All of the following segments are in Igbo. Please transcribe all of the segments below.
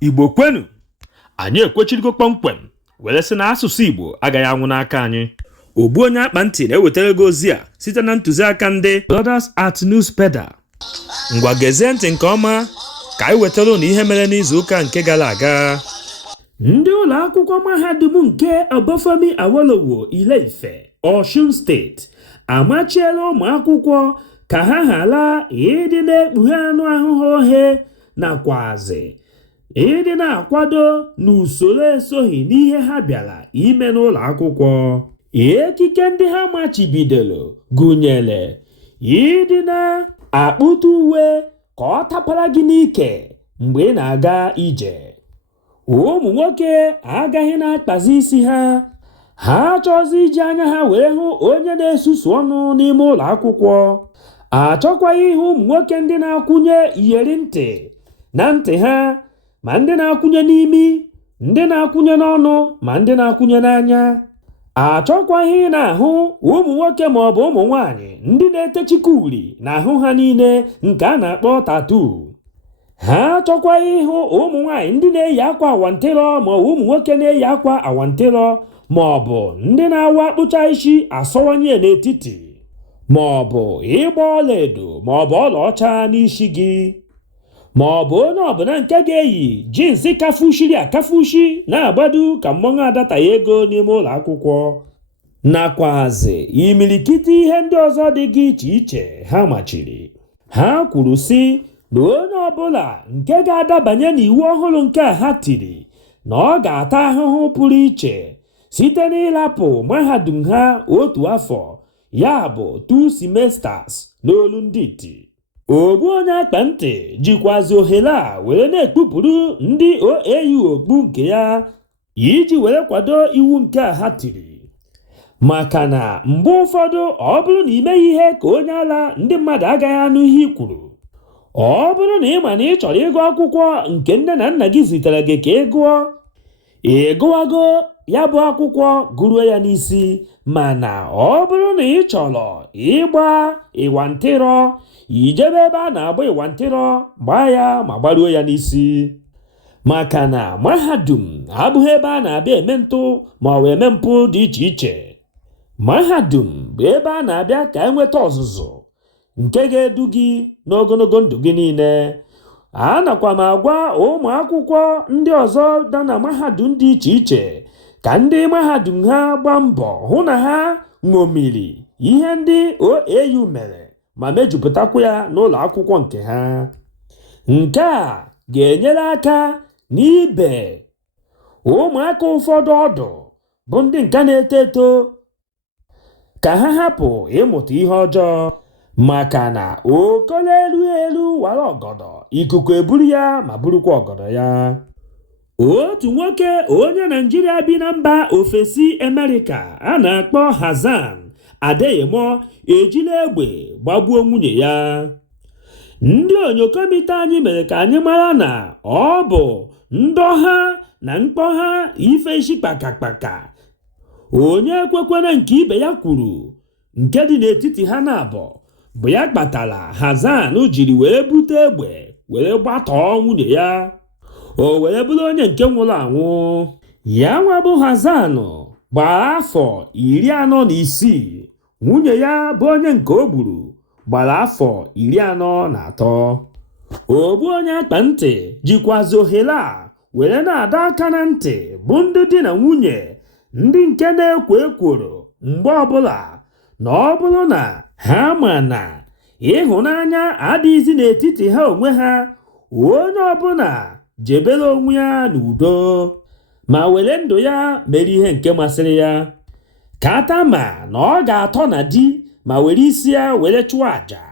Igbo kwenu, anyị ekwechirigo kpọmkwem were sị na asụsụ Igbo agaghị anwụ n'aka anyị. Ogbuonyeakpanti na-ewetara gị ozi a site na ntụziaka ndị Brothers at Newspedia. Ngwa gezie ntị nke ọma ka anyị wetara unu ihe mere n'izuụka nke gara aga. Ndị ụlọ akwụkwọ mahadum nke Obafemi Awolowo Ile-Ife, Osun steeti amachiela ụmụ akwụkwọ ka ha ghara ịdị na-ekpughe anụ ahụ ha ohe nakwazi ịdị na-akwado n'usoro esoghị n'ihe ha bịara ime n'ụlọ akwụkwọ. Ekike ndị ha machibidoro gụnyere ịdị na-akpụta uwe ka ọ tapara gị n'ike mgbe ị na-aga ije. Ụmụ nwoke agaghị na-akpazi isi ha achọzi iji anya ha wee hụ onye na-esusu ọnụ n'ime ụlọ akwụkwọ. Achọkwaghị ihe ụmụ nwoke ndị na-akwụnye iyeri ntị na ntị ha, ma ndị na-akwụnye n'imi, ndị na-akwụnye n'ọnụ, ma ndị na-akwụnye n'anya. Achọkwaghị na-ahụ ụmụ nwoke ma ọ bụ ụmụ nwanyị ndị na-etechika uri n'ahụ ha niile nke a na-akpọ tattoo. Ha achọkwaghị ịhụ ụmụ nwanyị ndị na-eyi akwa awantịrọ ma ụmụ nwoke na-eyi akwa awantịrọ, ma ọ bụ ndị na-awa akpụcha isi asọwanye n'etiti, ma ọ bụ ịgba ọlaedo ma ọ bụ ọlaọcha n'isi gị, ma ọ bụ onye ọbụla nke ga-eyi jinsi kafushiri akafushi na-agbado ka mmọnwụ adataghị ego n'ime ụlọ akwụkwọ, nakwazi imilikiti ihe ndị ọzọ dị gị iche iche ha machiri. Ha kwuru sị na onye ọbụla nke ga-adabanye n'iwu ọhụrụ nke a ha tiri na ọ ga-ata ahụhụ pụrụ iche site n'ịlapụ mahadum ha otu afọ, ya bụ 2 semesters n'olu ndị iti. Ogbuonyeakpanti jikwazi ohere a were na-ekpupụrụ ndị OAU okpu nke ya iji were kwado iwu nke a ha tiri, maka na mgbe ụfọdụ ọ bụrụ na imeghị ihe ka onye ala, ndị mmadụ agaghị anụ ihe i kwuru. Ọ bụrụ na ị ma na ị chọrọ ịgụ akwụkwọ nke nne na nna gị zitere gị ka ị gụọ, ị gụwago ya bụ akwụkwọ gụruo ya n'isi. Mana ọ bụrụ na ị chọrọ ịgba ịwantịrọ, ijebe ebe a na-agba ịwantịrọ, gbaa ya ma gbaruo ya n'isi, maka na mahadum abụghị ebe a na-abịa eme ntụ ma ọ bụ eme mpụ dị iche iche. Mahadum bụ ebe a na-abịa ka enweta ọzụzụ nke ga-edu gị n'ogologo ndụ gị niile. Anakwa m agwa ụmụ akwụkwọ ndị ọzọ nọ na mahadum dị iche iche ka ndị mahadum ha gbaa mbọ hụ na ha ṅomiri ihe ndị OAU mere ma mejupụtakwa ya n'ụlọ akwụkwọ nke ha. Nke a ga-enyere aka n'ibe ụmụaka ụfọdụ ọdụ bụ ndị nke na-eto eto ka ha hapụ ịmụta ihe ọjọọ, maka na okolo elu elu wara ọgọdọ, ikuku eburu ya ma burukwa ọgọdọ ya. Otu nwoke onye Naijiria bi na mba ofesi Amerịka a na-akpọ Hassan Adeyemo ejila egbe gbagbuo nwunye ya. Ndị onyokomite anyị mere ka anyị mara na ọ bụ ndọha na mkpọgha ife isi kpakakpaka onye kwekwere nke ibe ya kwuru nke dị n'etiti ha na-abọ bụ ya kpatara Hassan jiri were bute egbe were gbatọọ nwunye ya, o were bụrụ onye nke nwụrụ anwụ. Ya nwa bụ Hassan gbara afọ 46, nwunye ya bụ onye nke o gburu gbara afọ 43. Ogbuonyeakpanti jikwazi ohere a were na-adọ aka na ntị bụ ndị di na nwunye ndị nke na-ekwo ekworo mgbe ọbụla na ọ bụrụ na ha ma na ịhụnanya adịghịzi n'etiti ha onwe ha, onye ọbụla jebere onwe ya n'udo ma were ndụ ya mere ihe nke masịrị ya, kata ma na ọ ga-atọ na di ma were isi ya were chụọ àjà.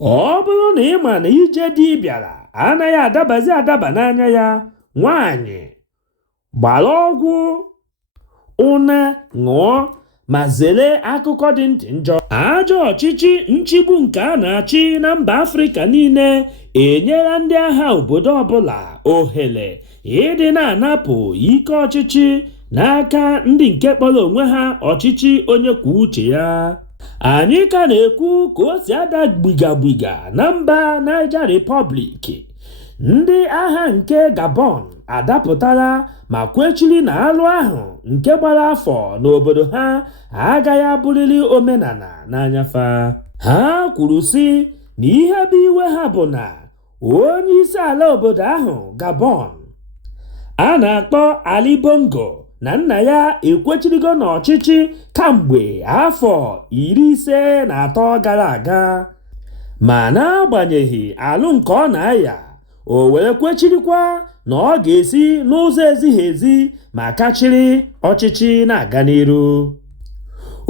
Ọ bụrụ na ị ma na ije di bịara anaghị adabazi adaba n'anya ya, nwaanyị gbara ọgwụ ụna ṅụọ ma zere akụkọ dị ntị njọ. Ajọ ọchịchị nchigbu nke a na-achị na mba Afrịka niile enyela ndị agha obodo ọbụla ohere ịdị na-anapụ ike ọchịchị n'aka ndị nke kpọrọ onwe ha ọchịchị onye kwuo uche ya. Anyị ka na-ekwu ka o si ada gbigagbiga na mba Niger Republic ndị agha nke Gabon adapụtala ma kwechiri na alụ ahụ nke gbara afọ n'obodo ha agaghị abụrịrị omenala n'anyafa. Ha kwuru sị na ihe bụ iwe ha bụ na onye isi ala obodo ahụ Gabon a na-akpọ Ali Bongo na nna ya ekwechirigo n'ọchịchị kamgbe afọ 53 gara aga, ma n'agbanyeghị alụ nke ọ na-aya, o were kwechirikwa na ọ ga-esi n'ụzọ ezighi ezi ma kachiri ọchịchị na-aga n'iru.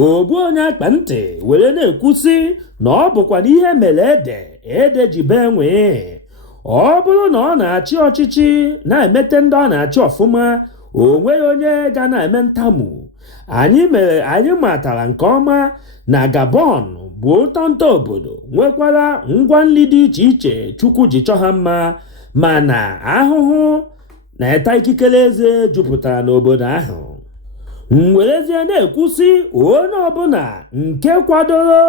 Ogbuonyeakpanti were na-ekwusi na ọ bụkwa n'ihe mere ede ji bee nwee. Ọ bụrụ na ọ na-achị ọchịchị na-emete ndị ọ na-achị ọfụma, o nweghị onye ga na-eme ntamu. Anyị matara nke ọma na Gabon bụ ụtọntọ obodo nwekwara ngwa nri dị iche iche Chukwu ji chọọ ha mma, mana ahụhụ na ịta ikikere eze jupụtara n'obodo ahụ. Mwerezie na-ekwusi onye ọbụla nke kwadoro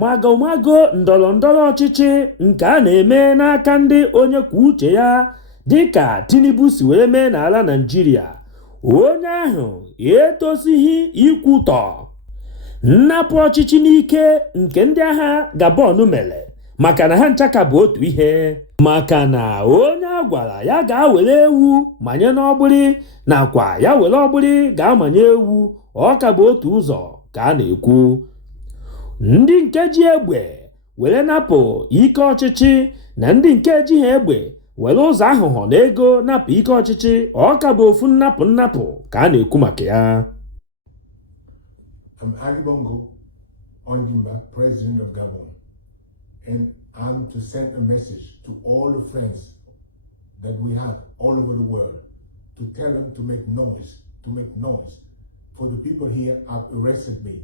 magomago ndọrọ ndọrọ ọchịchị nke a na-eme n'aka ndị onye kwuo uche ya dịka Tinubu si were mee n'ala Naịjirịa, onye ahụ etosighị ikwutọ nnapụ ọchịchị n'ike nke ndị agha Gabon mere, maka na ha nchaka bụ otu ihe. Maka na onye a gwara ya ga-were ewu manye n'ọgbụrị nakwa ya were ọgbụrị ga-amanye ewu, ọ ka bụ otu ụzọ ka a na-ekwu. Ndị nke ji egbe were napụ ike ọchịchị na ndị nke ejighị egbe were ụzọ aghụghọ na ego napụ ike ọchịchị, ọ ka bụ ofu nnapụ ka a na-ekwu maka ya. I'm Ali Bongo Ondimba, President of Gabon, and I'm to send a message to all the friends that we have all over the world to tell them to make noise, for the people here have arrested me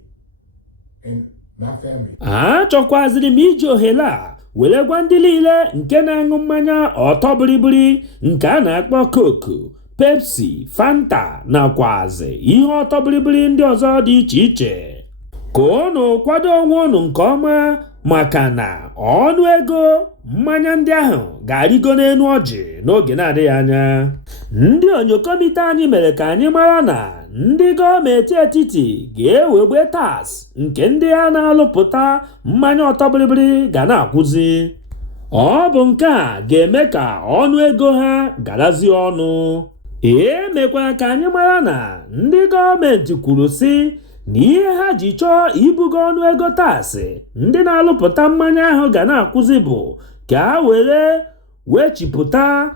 and my family. Achọkwaziri m iji ohere a were gwa ndị niile nke na-aṅụ mmanya ọtọ biribiri nke a na-akpọ Coke, Pepsi, Fanta nakwazi ihe ọtọ biribiri ndị ọzọ dị iche iche ka unu kwado onwe unu nke ọma, maka na ọnụ ego mmanya ndị ahụ ga-arịgo n'elu ọjị n'oge na-adịghị anya. Ndị onyokomite anyị mere ka anyị mara na ndị gọọmenti etiti ga-ewegbe tax nke ndị a na-alụpụta mmanya ọtọ biribiri ga na-akwụzi. Ọ bụ nke a ga-eme ka ọnụ ego ha garazie ọnụ. Mekwara ka anyị mara na ndị gọọmenti kwuru sị na ihe ha ji chọọ ibugo ọnụ ego taasị ndị na-alụpụta mmanya ahụ ga na-akwụzi bụ ka a were wechipụta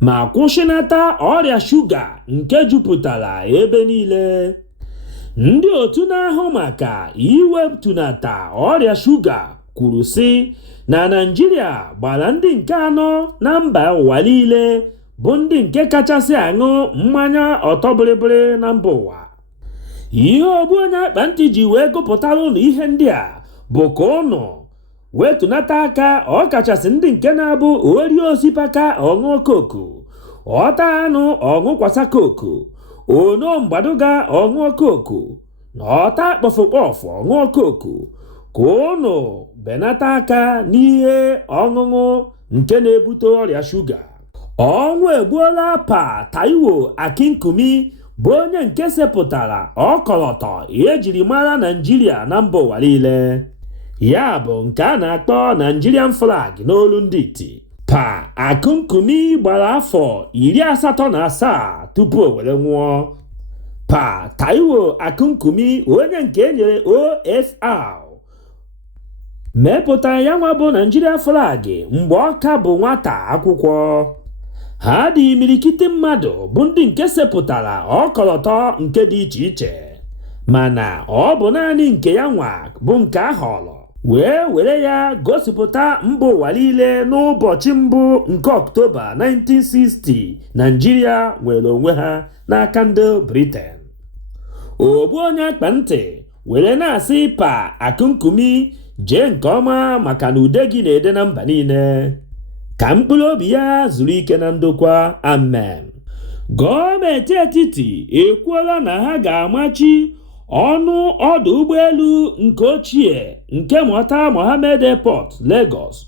ma kwụsịnata ọrịa shuga nke jupụtara ebe niile. Ndị otu na-ahụ maka iwepụnata ọrịa shuga kwuru sị na Naịjirịa gbara ndị nke 4 na mba ụwa niile bụ ndị nke kachasị aṅụ mmanya ọtọ biribiri na mba ụwa. Ihe Ogbuonyeakpanti ji wee gụpụtara ụnụ ihe ndị a bụ ka ụnụ wetunata aka, ọ kachasị ndị nke na-abụ orie osipaka ọṅụ koku, ọta anụ ọṅụkwasa koku, ono mgbaduga ọṅụ koku na ọta kpọfụkpọfụ ọṅụ koku, ka ụnụ benata aka n'ihe ọṅụṅụ nke na-ebute ọrịa shuga. Ọnwụ egbuola Pa Taiwo Akinkumi bụ onye nke sepụtara ọkọlọtọ ejiri mara Naịjirịa na mba ụwa niile, ya bụ nke a na-akpọ Nigerian flag n'olu ndị iti. Pa Akinkumi gbara afọ 87 tupu o were nwụọ. Pa Taiwo Akinkumi, onye nke enyere OFR, mepụtara ya nwa bụ Nigerian flag mgbe ọ ka bụ nwata akwụkwọ. Ha dị imirikiti mmadụ bụ ndị nke sepụtara ọkọlọtọ nke dị iche iche, mana ọ bụ naanị nke ya nwa bụ nke a họrọ were ya gosipụta mba ụwa niile n'ụbọchị mbụ nke Ọktoba 1960 Naịjirịa nwere onwe ha n'aka ndị Britain. Ogbuonyeakpanti were na-asị Pa Akinkumi jee nke ọma maka na ude gị na-ede na mba niile, ka mkpụrụ obi ya zuru ike na ndokwa. Amen. Gọọmenti etiti ekwuola na ha ga-amachi ọnụ ọdụ ụgbọelu nke ochie nke Murtala Mohammed Airport, Lagos,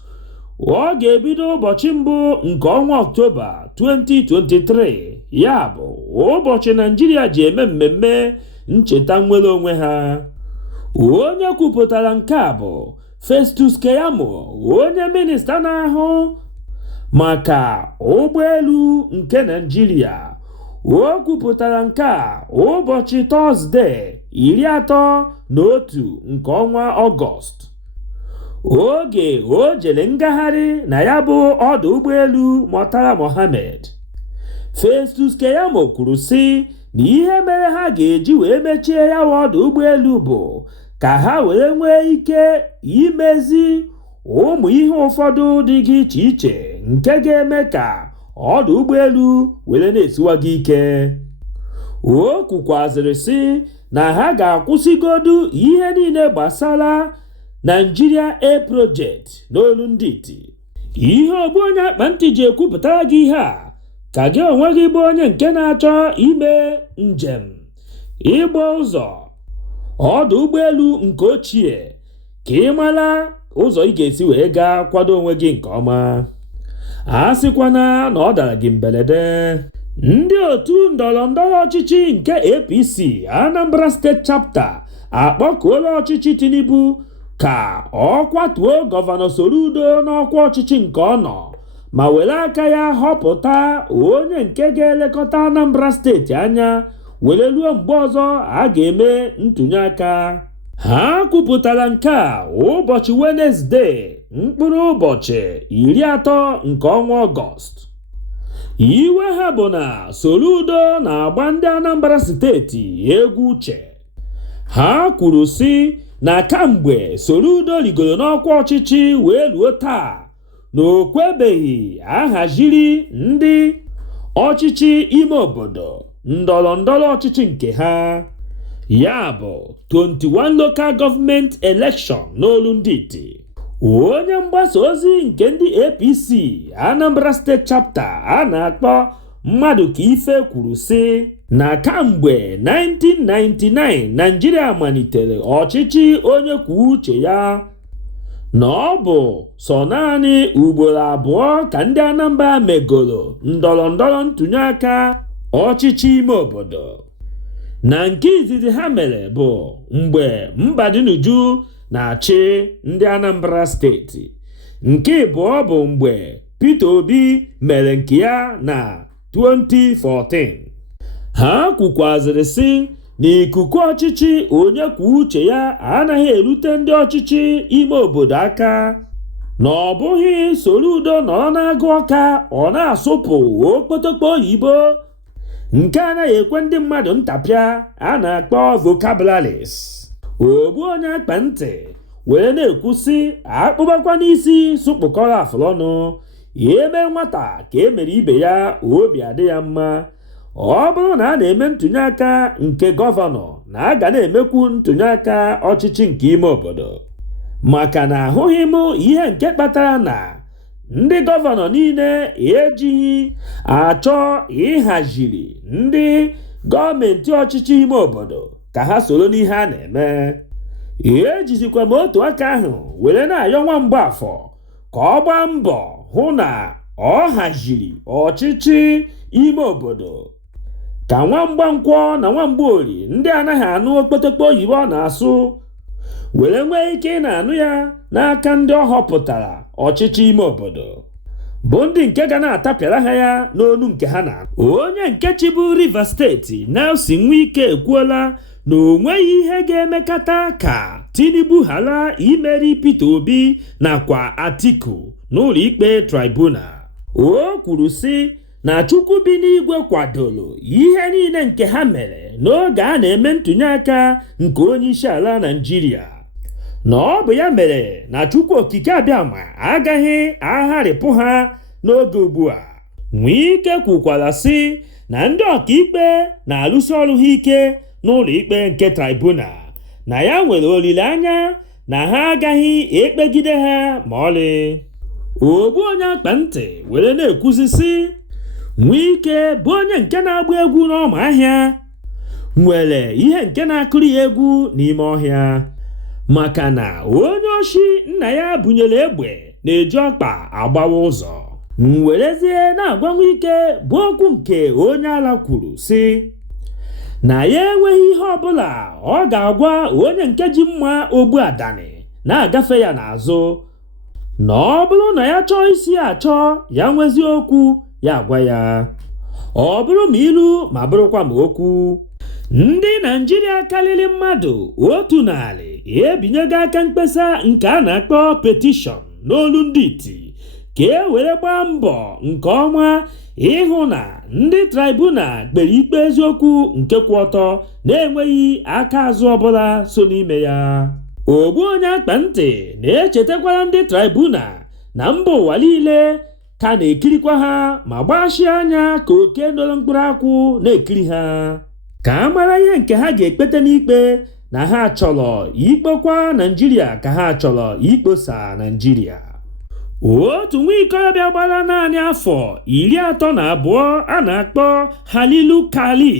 ọ ga-ebido ụbọchị mbụ nke ọnwa Ọktoba 2023, ya bụ ụbọchị Naịjirịa ji eme mmemme ncheta nnwere onwe ha. Onye kwupụtara nke a bụ Festus Keyamo, onye minista na-ahụ maka ụgbọelu nke Naịjirịa. O kwupụtara nke a ụbọchị Tọzdee 31 nke ọnwa Ọgọst, oge o jere ngagharị na ya bụ ọdụ ụgbọelu Murtala Mohammed. Festus Keyamo kwuru sị na ihe mere ha ga-eji wee mechie ya ọdụ ụgbọelu bụ ka ha wee nwee ike imezi ụmụ ihe ụfọdụ dị iche iche nke ga-eme ka ọdụ ụgbọelu were na-esiwaga ike. O kwukwazịrị sị na ha ga-akwụsịgodu ihe niile gbasara Nigeria Air Project n'olu ndị iti. Ihe Ogbuonyeakpanti ji ekwupụtara gị ihe a ka gị onwe gị bụ onye nke na-achọ ime njem ịgba ụzọ ọdụ ụgbọelu nke ochie ka ị mara ụzọ ị ga-esi wee gaa kwado onwe gị nke ọma. A sịkwana na ọ dara gị mberede. Ndị otu ndọrọndọrọ ọchịchị nke APC Anambra State Chapter akpọkuola ọchịchị Tinubu ka ọ kwatuo gọvanọ Soludo n'ọkwa ọchịchị nke ọ nọ ma were aka ya họpụta onye nke ga-elekọta Anambra steeti anya were ruo mgbe ọzọ a ga-eme ntụnyeaka. Ha kwupụtara nke a ụbọchị Wenezdee mkpụrụ ụbọchị 30 nke ọnwa Ọgọst. Iwe ha bụ na Soludo na-agba ndị Anambra steeti egwu uche. Ha kwuru sị na kamgbe Soludo rigoro n'ọkwa ọchịchị wee ruo taa na o kwebeghị ahaziri ndị ọchịchị ime obodo ndọrọndọrọ ọchịchị nke ha, ya bụ 21 local government election n'olu ndị iti. Onye mgbasa ozi nke ndị APC Anambra State Chapter a na-akpọ Mmadụkaife kwuru sị na kamgbe 1999 Naịjirịa malitere ọchịchị onye kwuo uche ya, na ọ bụ sọ naanị ugboro abụọ ka ndị Anambra megoro ndọrọndọrọ ntụnyeaka ọchịchị ime obodo. Na nke izizi ha mere bụ mgbe Mbadinuju na-achị ndị Anambra steeti. Nke abụọ bụ mgbe Peter Obi mere nke ya na 2014. Ha kwukwazịrị sị na ikuku ọchịchị onye kwuo uche ya anaghị erute ndị ọchịchị ime obodo aka, na ọ bụghị Soludo nọrọ n'agụ ọka ọ na-asụpụ okpotokpo oyibo nke anaghị ekwe ndị mmadụ ntapịa a na-akpọ vocabularies. Ogbuonyeakpanti wee na-ekwu sị akpụbakwa n'isi sụkpụkọrọ afụlọnụ, eme nwata ka emere ibe ya obi adị ya mma. Ọ bụrụ na a na-eme ntụnyeaka nke gọvanọ na a ga na-emekwu ntụnyeaka ọchịchị nke ime obodo, maka na ahụghị m ihe nke kpatara na ndị gọvanọ niile ejighị achọ ịhaziri ndị gọọmenti ọchịchị ime obodo ka ha soro n'ihe a na-eme. Ejizikwa m otu aka ahụ were na-ayọ nwa Mgbafọ ka ọ gbaa mbọ hụ na ọ haziri ọchịchị ime obodo ka nwa Mgbankwọ na nwa Mgbaori ndị anaghị anụ okpotokpo oyibo ọ na-asụ were nwee ike ị na-anụ ya n'aka ndị ọ họpụtara ọchịchị ime obodo, bụ ndị nke ga na-atapịara ha ya n'onu nke ha na. Onye nke chibu Rivers steeti Nelson Wike ekwuola na o nweghị ihe ga-emekata ka Tinubu ghara imeri Peter Obi nakwa Atiku n'ụlọ ikpe tribunal. O kwuru sị na Chukwu bi n'igwe kwadoro ihe niile nke ha mere n'oge a na-eme ntụnyeaka nke onye isi ala Naịjirịa, na ọ bụ ya mere na Chukwu okike abịama agaghị agharịpụ ha n'oge ugbu a. Wike kwukwara sị na ndị ọkaikpe na-alụsi ọrụ ha ike n'ụlọ ikpe nke tribunal, na ya nwere olileanya na ha agaghị ekpegide ha ma ọlị. Ogbuonyeakpanti were na-ekwuzi sị Wike bụ onye nke na-agba egwu n'ọma ahịa nwere ihe nke na-akụrụ ya egwu n'ime ọhịa, maka na onye oshi nna ya bunyere egbe na-eji ọkpa agbawa ụzọ. Werezie na-agwanwe ike bụ okwu nke onye ala kwuru sị na ya enweghị ihe ọbụla ọ ga-agwa onye nke ji mma ogbu adani na-agafe ya n'azụ, na ọ bụrụ na ya chọọ isi achọ ya nwezi okwu ya agwa ya, ọ bụrụ ma ilu ma bụrụkwa ma okwu. Ndị Naịjirịa karịrị mmadụ 100 ebinyego aka mkpesa nke a na-akpọ petishọn n'olu ndị iti ka e were gbaa mbọ nke ọma ịhụ na ndị traibunal kpere ikpe eziokwu nke kwụ ọtọ na-enweghị aka azụ ọbụla so n'ime ya. Ogbuonyeakpanti na-echetakwara ndị traibunal na mba ụwa niile ka na-ekirikwa ha ma gbachie anya ka oke nọrọ mkpụrụ akwụ na-ekiri ha, ka a mara ihe nke ha ga-ekpete n'ikpe, na ha chọrọ ikpekwa Naịjirịa ka ha chọrọ ikposa Naịjirịa. Otu nwa ikorobịa gbara naanị afọ 32 a na-akpọ Halilu Kali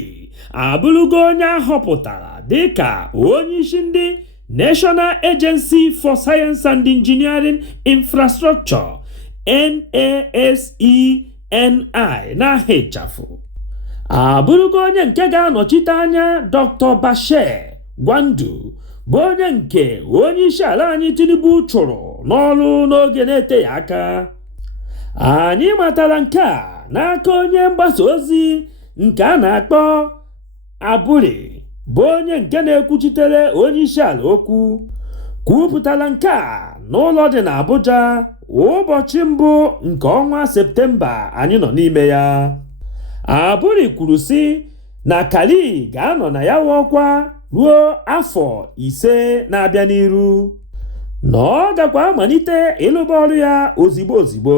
abụrụgo onye ahọpụtara dịka onye isi ndị National Agency for Science and Engineering Infrastructure NASENI n'aha ịchafụ, abụrụgo onye nke ga-anọchite anya Dr. Bashir Gwandu bụ onye nke onye isi ala anyị Tinubu chụrụ n'ọrụ n'oge na-eteghị aka. Anyị matara nke a n'aka onye mgbasa ozi nke a na-akpọ Aburi bụ onye nke na-ekwuchitere onye isi ala okwu, kwupụtara nke a n'ụlọ dị n'Abuja ụbọchị mbụ nke ọnwa Septemba anyị nọ n'ime ya. Aburi kwuru sị na Kali ga-anọ na ya ọkwa ruo afọ 5 na-abịa n'iru, na ọ gakwa amalite ịlụba ọrụ ya ozigbo ozigbo.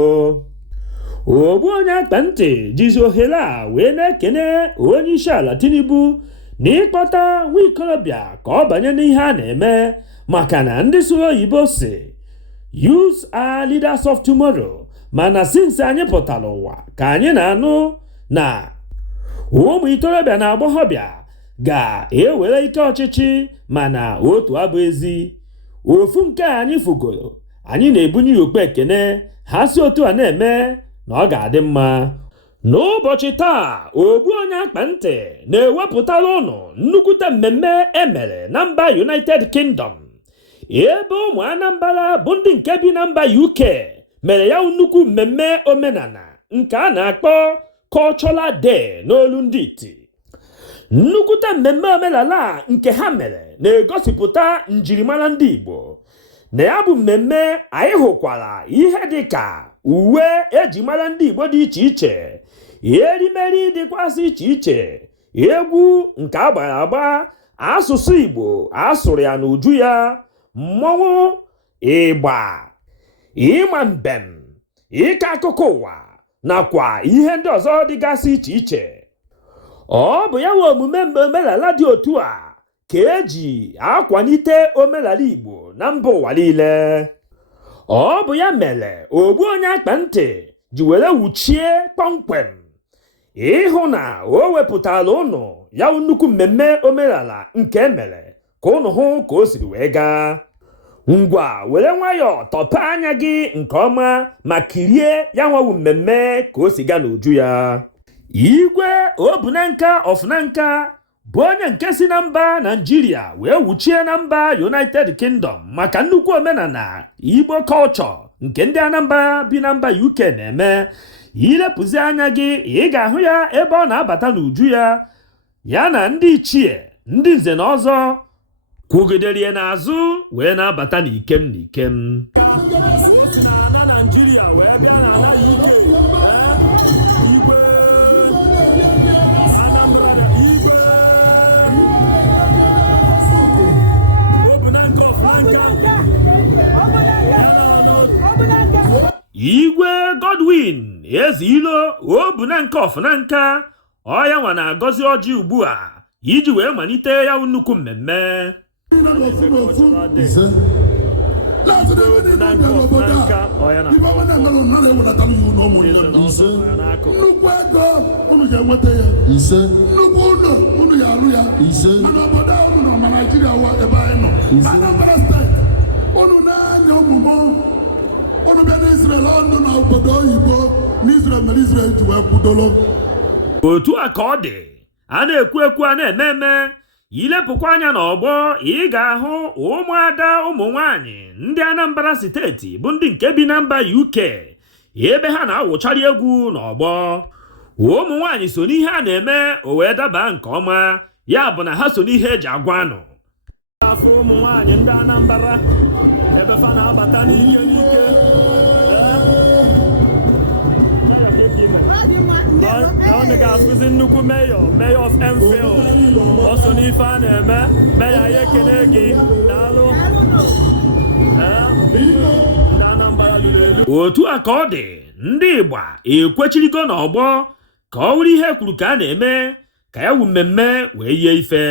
Ogbuonyeakpanti jizi ohere a wee na-ekene onye isi ala Tinubu na ịkpọta nwa ikorobịa ka ọ banye n'ihe a na-eme, maka na ndị sụrụ oyibo si youths are leaders of tomorrow, mana since anyị pụtara ụwa ka anyị na-anụ na ụmụ ikorobịa na agbọghọbịa ga-ewere ike ọchịchị, mana otu abụ ezi. Ofu nke anyị fugoro, anyị na-ebunye okpe ekene ha si otu a na-eme na ọ ga-adị mma. N'ụbọchị taa, Ogbuonyeakpanti na-ewepụtara ụnụ nnukwute mmemme emere na mba United Kingdom, ebe ụmụ Anambra bụ ndị nke bi na mba UK mere ya nnukwu mmemme omenala nke a na-akpọ Cultural Day n'olu ndị iti. Nnukwute mmemme omenala nke ha mere na-egosipụta njirimara ndị Igbo. Na ya bụ mmemme anyị hụkwara ihe dịka uwe eji mara ndị Igbo dị iche iche, erimeri dịkwasị iche iche, egwu nke agbara agba, asụsụ Igbo asụrụ ya n'uju ya, mmọnwụ, ịgba, ịma mbem, ịkọ akụkọ ụwa nakwa ihe ndị ọzọ dịgasị iche iche. Ọ bụ ya nwe omume omenala dị otu a ka eji akwalite omenala Igbo na mba ụwa niile. Ọ bụ ya mere Ogbuonyeakpanti ji were wuchie kpọmkwem ịhụ na o wepụtara ụnụ ya nnukwu mmemme omenala nke emere ka ụnụ hụ ka o siri wee gaa. Ngwa were nwayọọ tọpe anya gị nke ọma ma kirie ya nwewu mmemme ka o si gaa n'uju ya. Igwe Obunanka Ofnanka bụ onye nke si na mba Naịjirịa wee wuchie na mba United Kingdom maka nnukwu omenala Igbo culture nke ndị Anambra bi na mba UK na-eme. Ilepụzi anya gị ị ga-ahụ ya ebe ọ na-abata n'uju ya, ya na ndị ichie, ndị nze na ọzọ kwugidere ya n'azụ wee na-abata n'ikem n'ikem. Igwe Godwin Ezilo Obunanka Ofnanka ọ ya nwa na-agọzi ọjị ugbu a iji wee malite ya nnukwu mmemme. otu a ka ọ dị a na-ekwu ekwu a na-eme ilepụkwa anya n'ọgbọ ị ga-ahụ ụmụada ụmụ nwanyị ndị Anambra steeti bụ ndị nke bi na mba UK ebe ha na-awụchari egwu n'ọgbọ. Ụmụ nwanyị so n'ihe a na-eme o wee daba nke ọma, ya bụ na ha so n'ihe eji agwa anụ. Afọ ụmụ nwanyị ndị Anambra ebe fa na-abata n'ike n'ike ọ ga-afụzi nnukwu mayor of Enfield o so n'ife a na-eme. Meya ya ekene gị daalụ. Otu a ka ọ dị ndị Igbo ekwechirigo n'ọgbọ ka ọ wụrụ ihe kwuru ka a na-eme ka ya wu mmemme wee yie ife.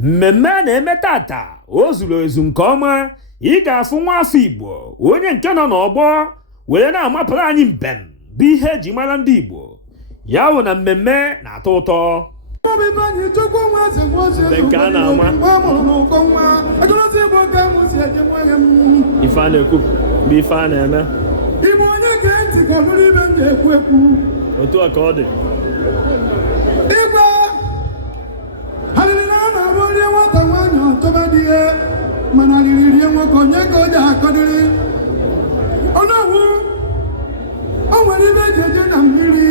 Mmemme a na-eme tata o zuru ezu nke ọma. Ị ga-afụ nwa afọ Igbo onye nke nọ n'ọgbọ were na-amapụrụ anyị mbem bụ ihe eji mara ndị Igbo. Ya wụ na mmemme na-atọ ụtọ. Nke a na-ama ife a na-ekwu bụ ife a na-eme. Igbo onye ga-ntị ka ọ bụrụ ibe m na-ekwu ekwu otu a ka ọ dị. Igwe halili na na-abụ rie nwata nwaanyị ọtọba dị ihe mana riri rie nwoke onye ka o ji akọdịrị ọnụọgwụ o nwere ibe eji eje na mmiri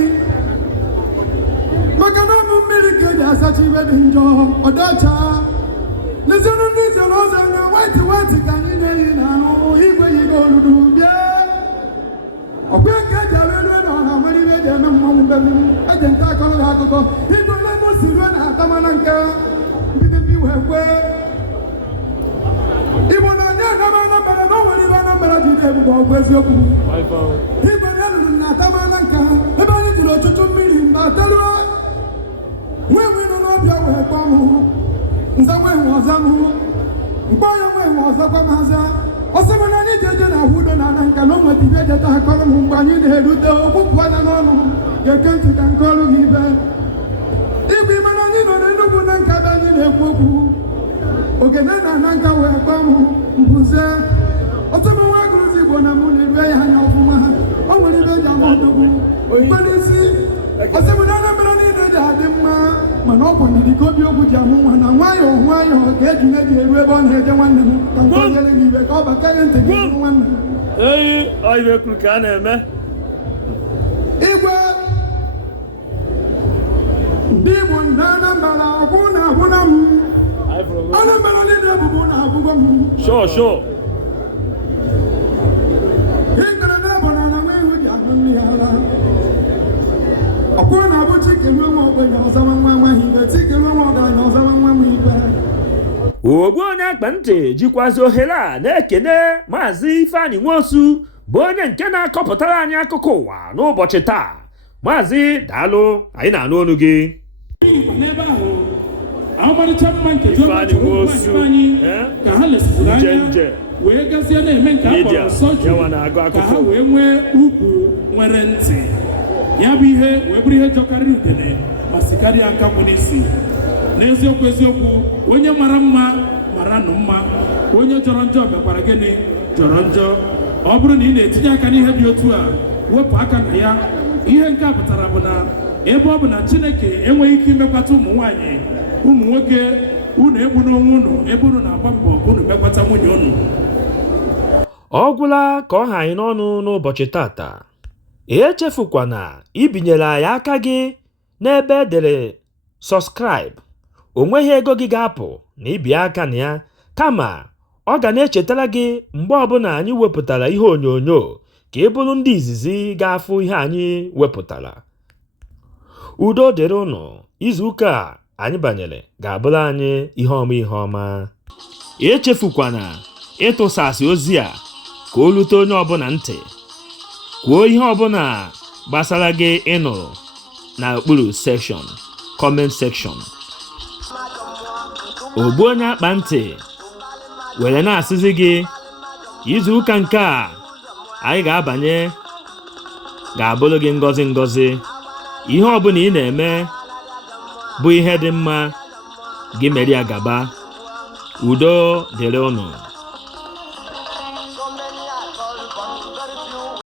maka na ọmụ mmiri ka eji asacha ibe dị njọ ọ dị ọcha lezienụ ndị izere ọzọ na waiti waiti ka anyị na-eyi n'ahụ igwe yigo oludu bịa ọkwa ka eji arụrụ na ọha nwere ibe eji eme mmanwụ mgbe eji nta akọrọ ha akụkọ igwe lemo si ruo na atamana nke mbibi wee kwee Igbo na onye agaba Anambra na o nwere ibe Anambra ji dị ebube ọgwụ eziokwu igwe ya lụrụ na atamana nke ha ebe anyị jiri ọtụtụ mmiri mba telụọ nwee nwe nọ n'ọbịa wee kpọọ m nza nwee nwe ọzọ m mkpọ ya nwee nwe ọzọ gwa m aza ọsọmọ na anyị ji eje na ahụ udo na ana nka na o nweta ibe ejeta akọrọ m mgbe anyị na-erute okwupụ anya n'ọnụ ga-eke ntị ka nke ọrụ gị ibe igwe ime na anyị nọ n'Enugwu na nka ebe anyị na-ekwu okwu ogene na ana nka wee kpọọ m mbuze ọtụtụ nwa agụrụzi Igbo na mụ na-erue ya anya ọfụma o nwere ibe eji ama odogwu mkpedisi ọsọmọ na Anambra niile ji adị mma mana ọ kwanyere ike obi okwu ji amụ nwa na nwayọọ nwayọọ ka ejule ji eru ebe ọ na-eje nwanne m ka mkpọnyere gị ibe ka ọ bakaghị ntị gị nwanne m ibe kwuru ka a na-eme igwe ndị Igbo ndị Anambra akwụ na-akwụna m Anambra niile ebubo na-abụgo m sure ikpere na-abụ na ala nwa ihu ji anụ nri ya ala ọkwụ na-abụ chikere nwa ogbenye ọzawa nwa nwaghị ibe tikere nwa ọgaranya ọzawa nwa nwa ibe Ogbuonyeakpanti jikwazi ohere a na-ekene Maazị Ifeanyi Nwosu bụ onye nke na-akọpụtara anyị akụkọ ụwa n'ụbọchị taa. Maazị daalụ, anyị na-anụ olu gị. Ifeanyi Nwosu ka ha lesịrị anya nje wee gazie na-eme nke a kpọrọ sọjiri ka ha wee nwee ugwu nwere ntị ya bụ ihe wee bụrụ ihe jọkarịrị udene ma sikarịa aka mụ n'isi n'eziokwu eziokwu onye mara mma mara nụ mma onye jọrọ njọ mekwara gịnị jọrọ njọ ọ bụrụ na ị na-etinye aka n'ihe dị otu a wepụ aka na ya ihe nke a pụtara bụ na ebe ọ bụ na Chineke enweghị ike imekwata ụmụ nwaanyị ụmụ nwoke unu egbu n'onwe unu ebe unu na-agba mbọ unu mekwata nwunye unu. Ọ gwụla ka ọ ha anyị n'ọnụ n'ụbọchị tata. Echefukwana ibinyere anyị aka gị n'ebe edere subscribe. O nweghị ego gị ga-apụ na ibi aka na ya, kama ọ ga na-echetara gị mgbe ọbụla anyị wepụtara ihe onyonyo ka ị bụrụ ndị izizi ga-afụ ihe anyị wepụtara. Udo dịrị unu. Izuụka a anyị banyere ga-abụrụ anyị ihe ọma. Echefukwana ịtụsasị ozi a ka o lute onye ọbụla ntị. Kwuo ihe ọbụla gbasara gị ịnụrụ n'okpuru section comment section. Ogbuonyeakpanti were na-asịzi gị izuụka nke a anyị ga-abanye ga-abụrụ gị ngọzi. Ihe ọbụla ị na-eme bụ ihe dị mma gị mere ya gaba. Udo dịrị unu.